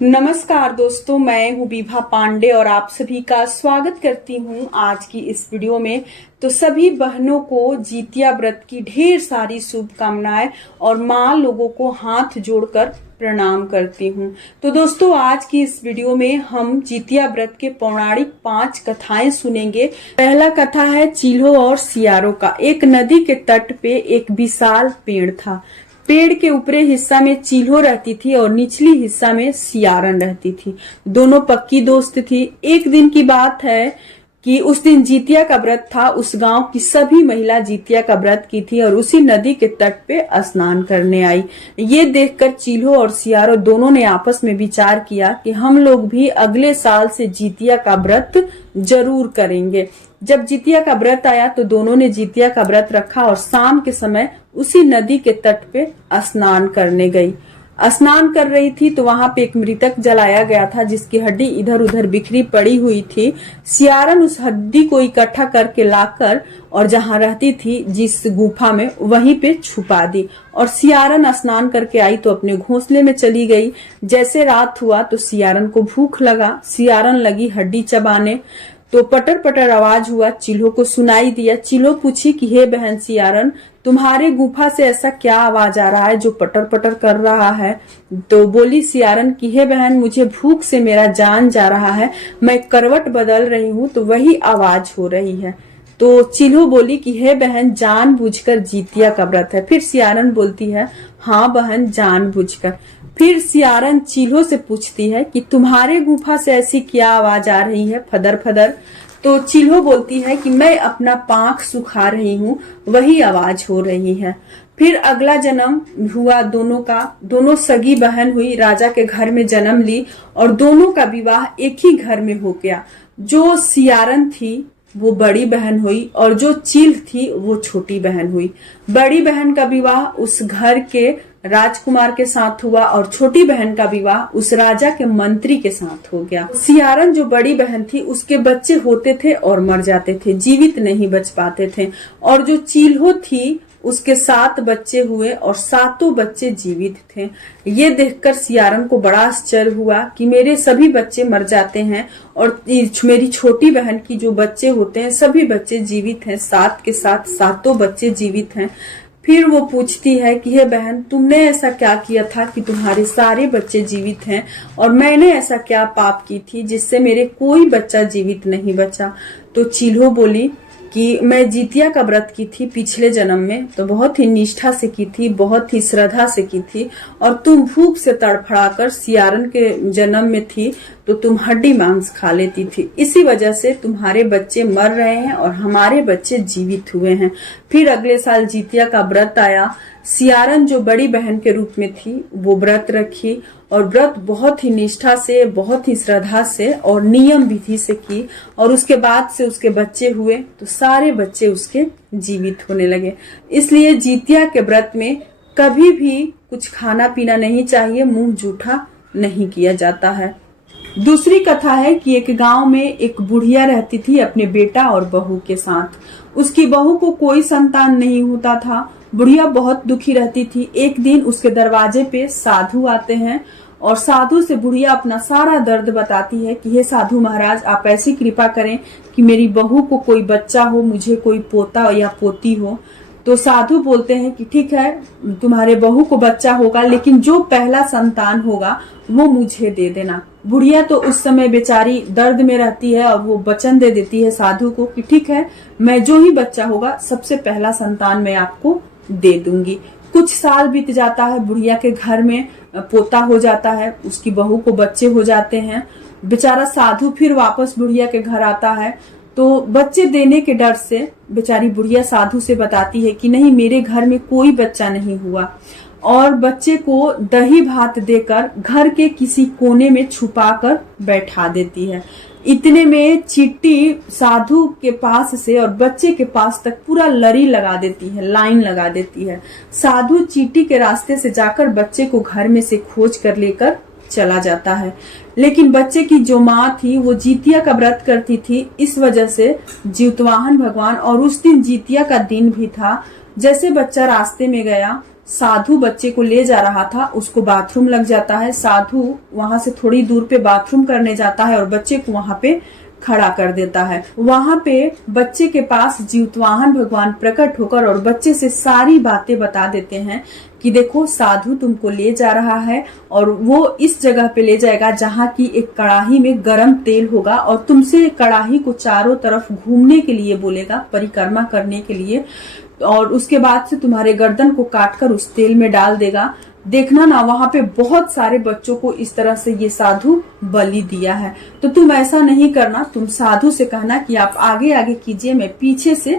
नमस्कार दोस्तों, मैं हूँ विभा पांडे और आप सभी का स्वागत करती हूँ आज की इस वीडियो में। तो सभी बहनों को जितिया व्रत की ढेर सारी शुभकामनाएं और माँ लोगों को हाथ जोड़कर प्रणाम करती हूँ। तो दोस्तों, आज की इस वीडियो में हम जितिया व्रत के पौराणिक 5 कथाएं सुनेंगे। पहला कथा है चील्हो और सियारों का। एक नदी के तट पे एक विशाल पेड़ था। पेड़ के ऊपरी हिस्सा में चील्हो रहती थी और निचली हिस्सा में सियारन रहती थी। दोनों पक्की दोस्त थी। एक दिन की बात है कि उस दिन जितिया का व्रत था। उस गांव की सभी महिला जितिया का व्रत की थी और उसी नदी के तट पे स्नान करने आई। ये देखकर चील्हो और सियारो दोनों ने आपस में विचार किया कि हम लोग भी अगले साल से जितिया का व्रत जरूर करेंगे। जब जितिया का व्रत आया तो दोनों ने जितिया का व्रत रखा और शाम के समय उसी नदी के तट पे स्नान करने गई। स्नान कर रही थी तो वहां पे एक मृतक जलाया गया था जिसकी हड्डी इधर उधर बिखरी पड़ी हुई थी। सियारन उस हड्डी को इकट्ठा करके लाकर और जहां रहती थी जिस गुफा में, वहीं पे छुपा दी। और सियारन स्नान करके आई तो अपने घोंसले में चली गई। जैसे रात हुआ तो सियारन को भूख लगा। सियारन लगी हड्डी चबाने तो पटर पटर आवाज हुआ। चिल्हो को सुनाई दिया। चिल्हो पूछी कि हे बहन सियारन, तुम्हारे गुफा से ऐसा क्या आवाज आ रहा है जो पटर पटर कर रहा है? तो बोली सियारन कि हे बहन, मुझे भूख से मेरा जान जा रहा है। मैं करवट बदल रही हूँ तो वही आवाज हो रही है। तो चिल्हो बोली कि हे बहन, जानबूझकर जितिया का व्रत है। फिर सियारन बोलती है हाँ बहन, जानबूझकर। फिर सियारन चिल्हो से पूछती है कि तुम्हारे गुफा से ऐसी क्या आवाज आ रही है, फदर फदर? तो चिल्हो बोलती है कि मैं अपना पांख सुखा रही हूँ, वही आवाज हो रही है। फिर अगला जन्म हुआ दोनों का। दोनों सगी बहन हुई, राजा के घर में जन्म ली और दोनों का विवाह एक ही घर में हो गया। जो सियारन थी वो बड़ी बहन हुई और जो चिल्ह थी वो छोटी बहन हुई। बड़ी बहन का विवाह उस घर के राजकुमार के साथ हुआ और छोटी बहन का विवाह उस राजा के मंत्री के साथ हो गया। सियारन जो बड़ी बहन थी उसके बच्चे होते थे और मर जाते थे, जीवित नहीं बच पाते थे। और जो चिल्हो थी उसके 7 बच्चे हुए और 7 बच्चे जीवित थे। ये देखकर सियारन को बड़ा आश्चर्य हुआ कि मेरे सभी बच्चे मर जाते हैं और मेरी छोटी बहन की जो बच्चे होते हैं सभी बच्चे जीवित हैं। 7 के साथ 7 बच्चे जीवित हैं। फिर वो पूछती है कि हे बहन, तुमने ऐसा क्या किया था कि तुम्हारे सारे बच्चे जीवित हैं और मैंने ऐसा क्या पाप की थी जिससे मेरे कोई बच्चा जीवित नहीं बचा? तो चिल्हो बोली कि मैं जितिया का व्रत की थी पिछले जन्म में, तो बहुत ही निष्ठा से की थी, बहुत ही श्रद्धा से की थी। और तुम भूख से तड़फड़ाकर सियारन के जन्म में थी तो तुम हड्डी मांस खा लेती थी। इसी वजह से तुम्हारे बच्चे मर रहे हैं और हमारे बच्चे जीवित हुए हैं। फिर अगले साल जितिया का व्रत आया। सियारन जो बड़ी बहन के रूप में थी वो व्रत रखी और व्रत बहुत ही निष्ठा से, बहुत ही श्रद्धा से और नियम विधि से की। और उसके बाद से उसके बच्चे हुए तो सारे बच्चे उसके जीवित होने लगे। इसलिए जितिया के व्रत में कभी भी कुछ खाना पीना नहीं चाहिए, मुंह जूठा नहीं किया जाता है। दूसरी कथा है कि एक गांव में एक बुढ़िया रहती थी अपने बेटा और बहू के साथ। उसकी बहू को कोई संतान नहीं होता था। बुढ़िया बहुत दुखी रहती थी। एक दिन उसके दरवाजे पे साधु आते हैं और साधु से बुढ़िया अपना सारा दर्द बताती है कि हे साधु महाराज, आप ऐसी कृपा करें कि मेरी बहू को कोई बच्चा हो, मुझे कोई पोता या पोती हो। तो साधु बोलते हैं कि ठीक है, तुम्हारे बहू को बच्चा होगा, लेकिन जो पहला संतान होगा वो मुझे दे देना। बुढ़िया तो उस समय बेचारी दर्द में रहती है और वो वचन दे देती है साधु को कि ठीक है, मैं जो ही बच्चा होगा सबसे पहला संतान मैं आपको दे दूंगी। कुछ साल बीत जाता है, बुढ़िया के घर में पोता हो जाता है, उसकी बहू को बच्चे हो जाते हैं। बेचारा साधु फिर वापस बुढ़िया के घर आता है तो बच्चे देने के डर से बेचारी बुढ़िया साधु से बताती है कि नहीं, मेरे घर में कोई बच्चा नहीं हुआ। और बच्चे को दही भात देकर घर के किसी कोने में छुपाकर बैठा देती है। इतने में चींटी साधु के पास से और बच्चे के पास तक पूरा लड़ी लगा देती है, लाइन लगा देती है। साधु चींटी के रास्ते से जाकर बच्चे को घर में से खोज कर लेकर चला जाता है। लेकिन बच्चे की जो माँ थी वो जितिया का व्रत करती थी, इस वजह से जीतवाहन भगवान, और उस दिन जितिया का दिन भी था। जैसे बच्चा रास्ते में गया, साधु बच्चे को ले जा रहा था, उसको बाथरूम लग जाता है। साधु वहां से थोड़ी दूर पे बाथरूम करने जाता है और बच्चे को वहां पे खड़ा कर देता है। वहां पे बच्चे के पास जीवतवाहन भगवान प्रकट होकर और बच्चे से सारी बातें बता देते हैं कि देखो साधु तुमको ले जा रहा है और वो इस जगह पे ले जाएगा जहाँ की एक कड़ाही में गरम तेल होगा और तुमसे कड़ाही को चारों तरफ घूमने के लिए बोलेगा, परिक्रमा करने के लिए, और उसके बाद से तुम्हारे गर्दन को काटकर उस तेल में डाल देगा। देखना ना, वहां पे बहुत सारे बच्चों को इस तरह से ये साधु बलि दिया है। तो तुम ऐसा नहीं करना, तुम साधु से कहना कि आप आगे आगे कीजिए, मैं पीछे से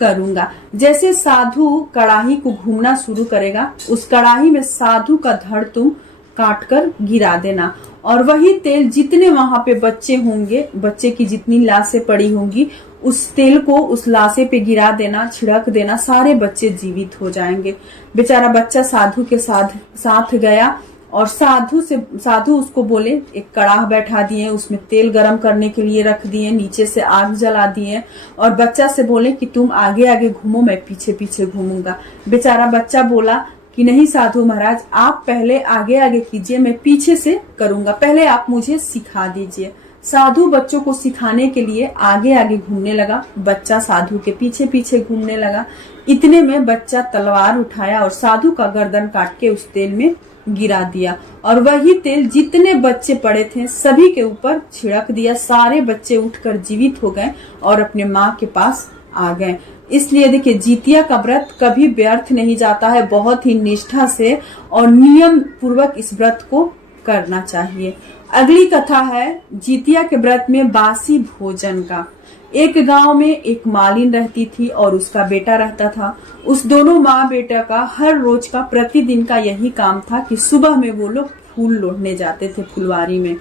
करूंगा। जैसे साधु कड़ाही को घूमना शुरू करेगा, उस कड़ाही में साधु का धड़ तुम काट कर गिरा देना और वही तेल जितने वहां पे बच्चे होंगे, बच्चे की जितनी लाशें पड़ी होंगी, उस तेल को उस लाशे पे गिरा देना, छिड़क देना, सारे बच्चे जीवित हो जाएंगे। बेचारा बच्चा साधु के साथ गया और साधु उसको बोले, एक कड़ाह बैठा दिए, उसमें तेल गरम करने के लिए रख दिए, नीचे से आग जला दिए और बच्चा से बोले कि तुम आगे आगे घूमो, मैं पीछे पीछे घूमूंगा। बेचारा बच्चा बोला कि नहीं साधु महाराज, आप पहले आगे आगे कीजिए, मैं पीछे से करूंगा, पहले आप मुझे सिखा दीजिए। साधु बच्चों को सिखाने के लिए आगे आगे घूमने लगा, बच्चा साधु के पीछे पीछे घूमने लगा। इतने में बच्चा तलवार उठाया और साधु का गर्दन काट के उस तेल में गिरा दिया और वही तेल जितने बच्चे पड़े थे सभी के ऊपर छिड़क दिया। सारे बच्चे उठकर जीवित हो गए और अपने माँ के पास आ गए। इसलिए देखिए, जितिया का व्रत कभी व्यर्थ नहीं जाता है, बहुत ही निष्ठा से और नियम पूर्वक इस व्रत को करना चाहिए। अगली कथा है जितिया के व्रत में बासी भोजन का। एक गांव में एक मालिन रहती थी और उसका बेटा रहता था। उस दोनों माँ बेटा का हर रोज का प्रतिदिन का यही काम था कि सुबह में वो लोग फूल लोढ़ने जाते थे फुलवारी में।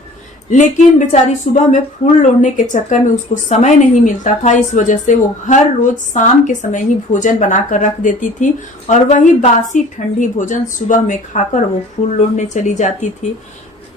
लेकिन बेचारी सुबह में फूल लोढ़ने के चक्कर में उसको समय नहीं मिलता था, इस वजह से वो हर रोज शाम के समय ही भोजन बनाकर रख देती थी और वही बासी ठंडी भोजन सुबह में खाकर वो फूल लोढ़ने चली जाती थी।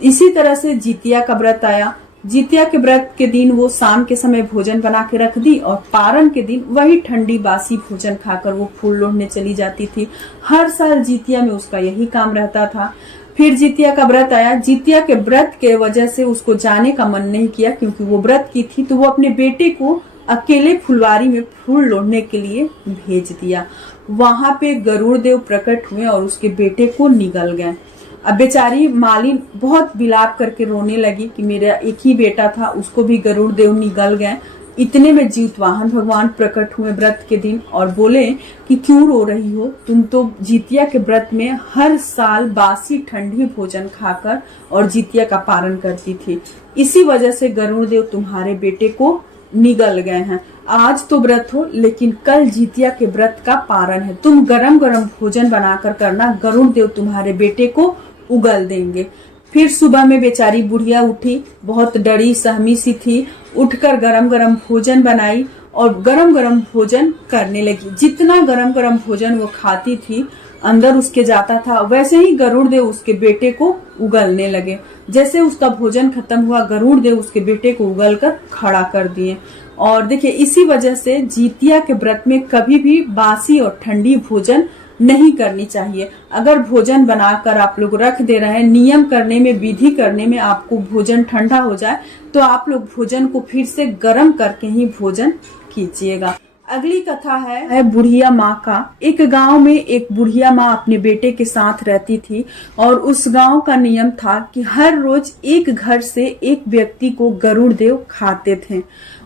इसी तरह से जितिया का व्रत आया। जितिया के व्रत के दिन वो शाम के समय भोजन बना के रख दी और पारण के दिन वही ठंडी बासी भोजन खाकर वो फूल लोढ़ने चली जाती थी। हर साल जितिया में उसका यही काम रहता था। फिर जितिया का व्रत आया। जितिया के व्रत के वजह से उसको जाने का मन नहीं किया, क्योंकि वो व्रत की थी, तो वो अपने बेटे को अकेले फुलवारी में फूल लोढ़ने के लिए भेज दिया। वहां पे गरुड़ देव प्रकट हुए और उसके बेटे को निगल गए। अब बेचारी मालिन बहुत विलाप करके रोने लगी कि मेरा एक ही बेटा था, उसको भी गरुड़ देव निगल गए। इतने में जीतवाहन भगवान प्रकट हुए व्रत के दिन और बोले कि क्यों रो रही हो, तुम तो जितिया के व्रत में हर साल बासी ठंडी भोजन खाकर और जितिया का पारण करती थी, इसी वजह से गरुड़ देव तुम्हारे बेटे को निगल गए हैं। आज तो व्रत हो, लेकिन कल जितिया के व्रत का पारण है, तुम गरम गरम भोजन बनाकर करना, गरुड़ देव तुम्हारे बेटे को उगल देंगे। फिर सुबह में बेचारी बुढ़िया उठी, बहुत डरी सहमी सी थी, उठकर गरम गरम भोजन बनाई और गरम गरम भोजन करने लगी। जितना गरम गरम भोजन वो खाती थी, अंदर उसके जाता था, वैसे ही गरुड़ देव उसके बेटे को उगलने लगे। जैसे उसका भोजन खत्म हुआ, गरुड़ देव उसके बेटे को उगल कर खड़ा कर दिए। और देखिए, इसी वजह से जितिया के व्रत में कभी भी बासी और ठंडी भोजन नहीं करनी चाहिए। अगर भोजन बनाकर आप लोग रख दे रहे हैं, नियम करने में, विधि करने में आपको भोजन ठंडा हो जाए, तो आप लोग भोजन को फिर से गर्म करके ही भोजन कीजिएगा। अगली कथा है बुढ़िया माँ का। एक गांव में एक बुढ़िया माँ अपने बेटे के साथ रहती थी और उस गांव का नियम था कि हर रोज एक घर से एक व्यक्ति को गरुड़ देव खाते थे।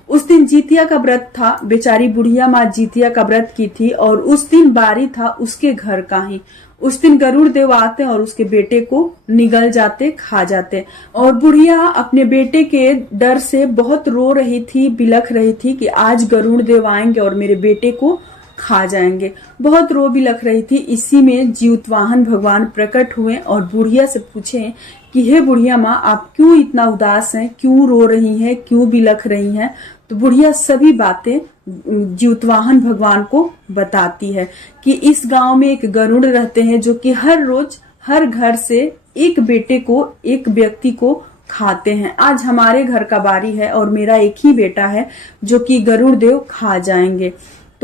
उस दिन जितिया का व्रत था। बेचारी बुढ़िया माँ जितिया का व्रत की थी और उस दिन बारी था उसके घर का ही। उस दिन गरुड़ देव आते और उसके बेटे को निगल जाते, खा जाते। और बुढ़िया अपने बेटे के डर से बहुत रो रही थी, बिलख रही थी कि आज गरुड़ देव आएंगे और मेरे बेटे को खा जाएंगे। बहुत रो बिलख रही थी। इसी में जीवतवाहन भगवान प्रकट हुए और बुढ़िया से पूछे कि हे बुढ़िया माँ, आप क्यों इतना उदास हैं, क्यों रो रही हैं, क्यों बिलख रही हैं। तो बुढ़िया सभी बातें जीवतवाहन भगवान को बताती है कि इस गांव में एक गरुड़ रहते हैं जो कि हर रोज हर घर से एक बेटे को, एक व्यक्ति को खाते हैं। आज हमारे घर का बारी है और मेरा एक ही बेटा है जो कि गरुड़ देव खा जाएंगे।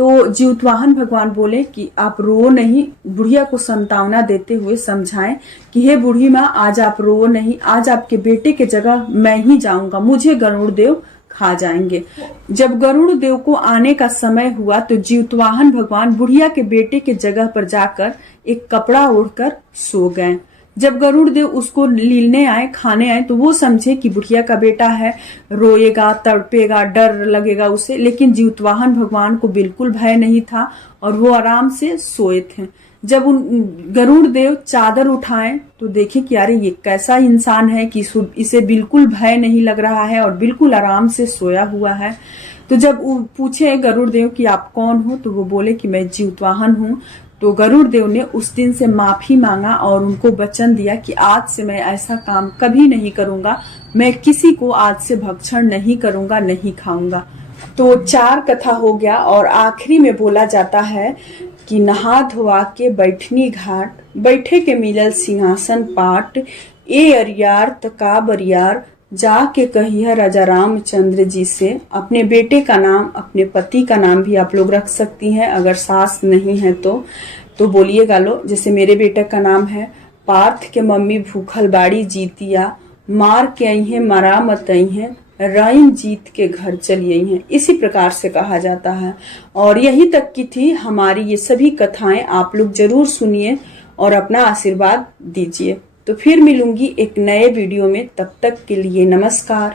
तो जीवतवाहन भगवान बोले कि आप रो नहीं, बुढ़िया को सांत्वना देते हुए समझाएं कि हे बूढ़ी माँ, आज आप रो नहीं, आज आपके बेटे के जगह मैं ही जाऊंगा, मुझे गरुड़ देव खा जाएंगे। जब गरुड़ देव को आने का समय हुआ तो जीवतवाहन भगवान बुढ़िया के बेटे के जगह पर जाकर एक कपड़ा ओढ़कर सो गए। जब गरुड़ देव उसको लीलने आए, खाने आए, तो वो समझे कि बुढ़िया का बेटा है, रोएगा, तड़पेगा, डर लगेगा उसे, लेकिन जीवतवाहन भगवान को बिल्कुल भय नहीं था और वो आराम से सोए थे। जब उन गरुड़ देव चादर उठाएं तो देखे कि अरे ये कैसा इंसान है कि इसे बिल्कुल भय नहीं लग रहा है और बिल्कुल आराम से सोया हुआ है। तो जब पूछे गरुड़ देव कि आप कौन हो, तो वो बोले कि मैं जीवतवाहन हूँ। तो गरुड़ देव ने उस दिन से माफी मांगा और उनको वचन दिया कि आज से मैं ऐसा काम कभी नहीं करूंगा, मैं किसी को आज से भक्षण नहीं करूंगा, नहीं खाऊंगा। तो 4 कथा हो गया और आखिरी में बोला जाता है कि नहा धोवा के बैठनी घाट, बैठे के मिलल सिंहासन पाट, ए अरियार तका बरियार, जाके कहिया राजा रामचंद्र जी से। अपने बेटे का नाम, अपने पति का नाम भी आप लोग रख सकती हैं, अगर सास नहीं है तो बोलिएगा लो। जैसे मेरे बेटे का नाम है पार्थ के मम्मी भूखल बाड़ी जीतिया, मार के आई है मरा मत आई है, राइन जीत के घर चली आई हैं। इसी प्रकार से कहा जाता है। और यही तक की थी हमारी ये सभी कथाएं, आप लोग जरूर सुनिए और अपना आशीर्वाद दीजिए। तो फिर मिलूंगी एक नए वीडियो में, तब तक के लिए नमस्कार।